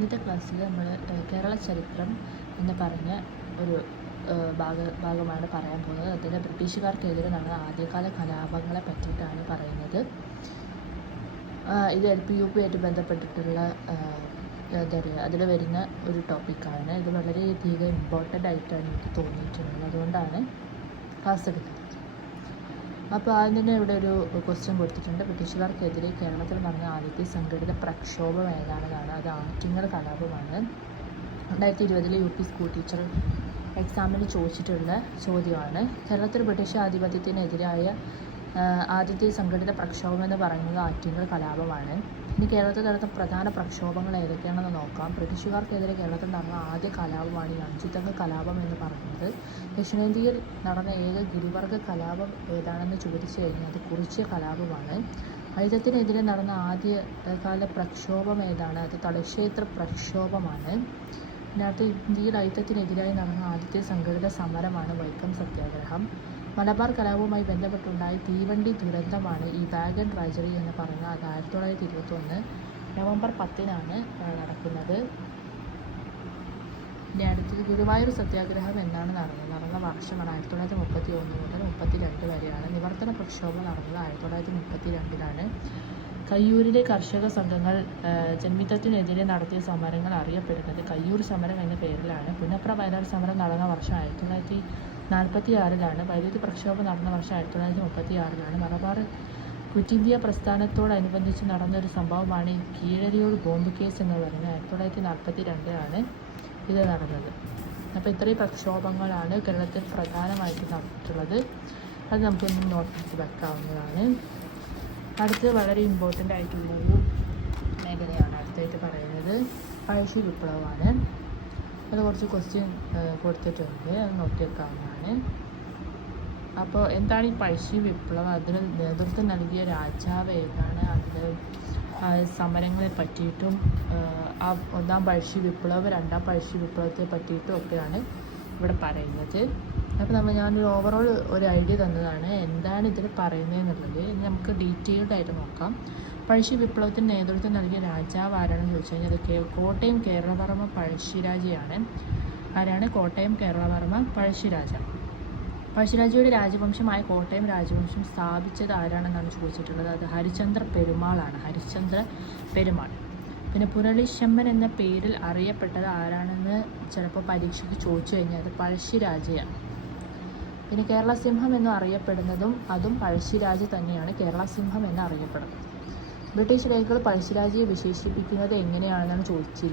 ഇന്നത്തെ ക്ലാസ്സിൽ നമ്മൾ കേരള ചരിത്രം എന്ന് പറഞ്ഞ ഒരു ഭാഗമാണ് പറയാൻ പോകുന്നത്. അതിൽ ബ്രിട്ടീഷുകാർക്കെതിരെ നടന്ന ആദ്യകാല കലാപങ്ങളെ പറ്റിയിട്ടാണ് പറയുന്നത്. ഇത് LP-UP ആയിട്ട് ബന്ധപ്പെട്ടിട്ടുള്ള എന്താ പറയുക, അതിൽ വരുന്ന ഒരു ടോപ്പിക്കാണ്. ഇത് വളരെയധികം ഇമ്പോർട്ടൻ്റ് ആയിട്ടാണ് എനിക്ക് തോന്നിയിട്ടുള്ളത്, അതുകൊണ്ടാണ് ക്ലാസ് എടുക്കുന്നത്. അപ്പോൾ ആദ്യം തന്നെ ഇവിടെ ഒരു ക്വസ്റ്റ്യൻ കൊടുത്തിട്ടുണ്ട്. ബ്രിട്ടീഷുകാർക്കെതിരെ കേരളത്തിൽ നടന്ന ആദ്യത്തെ സംഘടിത പ്രക്ഷോഭം ഏതാണെന്നാണ്. അത് ആറ്റിങ്ങൽ കലാപമാണ്. 2020 UP സ്കൂൾ ടീച്ചർ എക്സാമിന് ചോദിച്ചിട്ടുള്ള ചോദ്യമാണ്. കേരളത്തിൽ ബ്രിട്ടീഷ് ആധിപത്യത്തിനെതിരായ ആദ്യത്തെ സംഘടിത പ്രക്ഷോഭം എന്ന് പറയുന്നത് ആറ്റിങ്ങൽ കലാപമാണ്. ഇനി കേരളത്തിൽ നടന്ന പ്രധാന പ്രക്ഷോഭങ്ങൾ ഏതൊക്കെയാണെന്ന് നോക്കാം. ബ്രിട്ടീഷുകാർക്കെതിരെ കേരളത്തിൽ നടന്ന ആദ്യ കലാപമാണ് ഈ അഞ്ചുതെങ്ങ് കലാപം എന്ന് പറയുന്നത്. ദക്ഷിണേന്ത്യയിൽ നടന്ന ഏക ഗിരിവർഗ കലാപം ഏതാണെന്ന് ചോദിച്ചു കഴിഞ്ഞാൽ അത് കുറിച്യ കലാപമാണ്. അയിത്തത്തിനെതിരെ നടന്ന ആദ്യകാല പ്രക്ഷോഭം ഏതാണ്? അത് തലശ്ശേത്ര പ്രക്ഷോഭമാണ്. ഇതിനകത്ത് ഇന്ത്യയിൽ അയിത്തത്തിനെതിരായി നടന്ന ആദ്യത്തെ സംഘടിത സമരമാണ് വൈക്കം സത്യാഗ്രഹം. മലബാർ കലാപവുമായി ബന്ധപ്പെട്ടുണ്ടായ തീവണ്ടി ദുരന്തമാണ് ഈ വാഗൺ ട്രാജഡി എന്ന് പറയുന്നത്. അത് 1921 നവംബർ 10-നാണ് നടക്കുന്നത്. ഇനി അടുത്തത് ഗുരുവായൂർ സത്യാഗ്രഹം എന്നാണ് നടന്ന വർഷമാണ് 1931 മുതൽ 32 വരെയാണ്. നിവർത്തന പ്രക്ഷോഭം നടന്നത് 1932-ലാണ്. കയ്യൂരിലെ കർഷക സംഘങ്ങൾ ജന്മിത്തത്തിനെതിരെ നടത്തിയ സമരങ്ങൾ അറിയപ്പെടുന്നത് കയ്യൂർ സമരം എന്ന പേരിലാണ്. പുന്നപ്ര വയലാർ സമരം നടന്ന വർഷം 1946-ലാണ്. വൈദ്യുതി പ്രക്ഷോഭം നടന്ന വർഷം 1936-ലാണ്. മലബാർ ക്വിറ്റ് ഇന്ത്യ പ്രസ്ഥാനത്തോടനുബന്ധിച്ച് നടന്നൊരു സംഭവമാണ് ഈ കീഴരിയൂർ ബോംബ് കേസ് എന്ന് പറയുന്നത്. 1942-ലാണ് ഇത് നടന്നത്. അപ്പോൾ ഇത്രയും പ്രക്ഷോഭങ്ങളാണ് കേരളത്തിൽ പ്രധാനമായിട്ട് നടന്നിട്ടുള്ളത്. അത് നമുക്കൊന്നും നോട്ട് വെക്കാവുന്നതാണ്. അടുത്ത് വളരെ ഇമ്പോർട്ടൻ്റ് ആയിട്ടുള്ളൊരു മേഖലയാണ് അടുത്തായിട്ട് പറയുന്നത് പഴശ്ശി വിപ്ലവമാണ്. അത് കുറച്ച് ക്വസ്റ്റ്യൻ കൊടുത്തിട്ടുണ്ട്, അത് നോക്കി വെക്കാവുന്നതാണ്. അപ്പോൾ എന്താണ് ഈ പഴശ്ശി വിപ്ലവം? അതിന് നേതൃത്വം നൽകിയ രാജാവ് ഏതാണ്? അതിൽ സമരങ്ങളെ പറ്റിയിട്ടും ഒന്നാം പഴശ്ശി വിപ്ലവം, രണ്ടാം പഴശ്ശി വിപ്ലവത്തെ പറ്റിയിട്ടും ഒക്കെയാണ് ഇവിടെ പറയുന്നത്. അപ്പോൾ ഞാനൊരു ഓവറോൾ ഒരു ഐഡിയ തന്നതാണ് എന്താണ് ഇതിൽ പറയുന്നതെന്നുള്ളത്. ഇനി നമുക്ക് ഡീറ്റെയിൽഡ് ആയിട്ട് നോക്കാം. പഴശ്ശി വിപ്ലവത്തിന് നേതൃത്വം നൽകിയ രാജാവ് ആരാണെന്ന് ചോദിച്ചു കഴിഞ്ഞാൽ അത് കോട്ടയം കേരളവർമ്മ പഴശ്ശിരാജയാണ്. ആരാണ്? കോട്ടയം കേരളവർമ്മ പഴശ്ശിരാജ. പഴശ്ശിരാജയുടെ രാജവംശമായ കോട്ടയം രാജവംശം സ്ഥാപിച്ചത് ആരാണെന്നാണ് ചോദിച്ചിട്ടുള്ളത്. അത് ഹരിചന്ദ്ര പെരുമാളാണ്. ഹരിചന്ദ്ര പെരുമാൾ. പിന്നെ പുരളിശമ്മൻ എന്ന പേരിൽ അറിയപ്പെട്ടത് ആരാണെന്ന് ചിലപ്പോൾ പരീക്ഷയ്ക്ക് ചോദിച്ചു കഴിഞ്ഞാൽ അത് പഴശ്ശിരാജയാണ്. പിന്നെ കേരള സിംഹം എന്ന് അറിയപ്പെടുന്നതും അതും പഴശ്ശിരാജ തന്നെയാണ്. കേരള സിംഹം എന്ന് അറിയപ്പെടുന്നത്. ബ്രിട്ടീഷ് രേഖകൾ പഴശ്ശിരാജയെ വിശേഷിപ്പിക്കുന്നത് എങ്ങനെയാണെന്നാണ് ചോദിച്ചിരിക്കുന്നത്.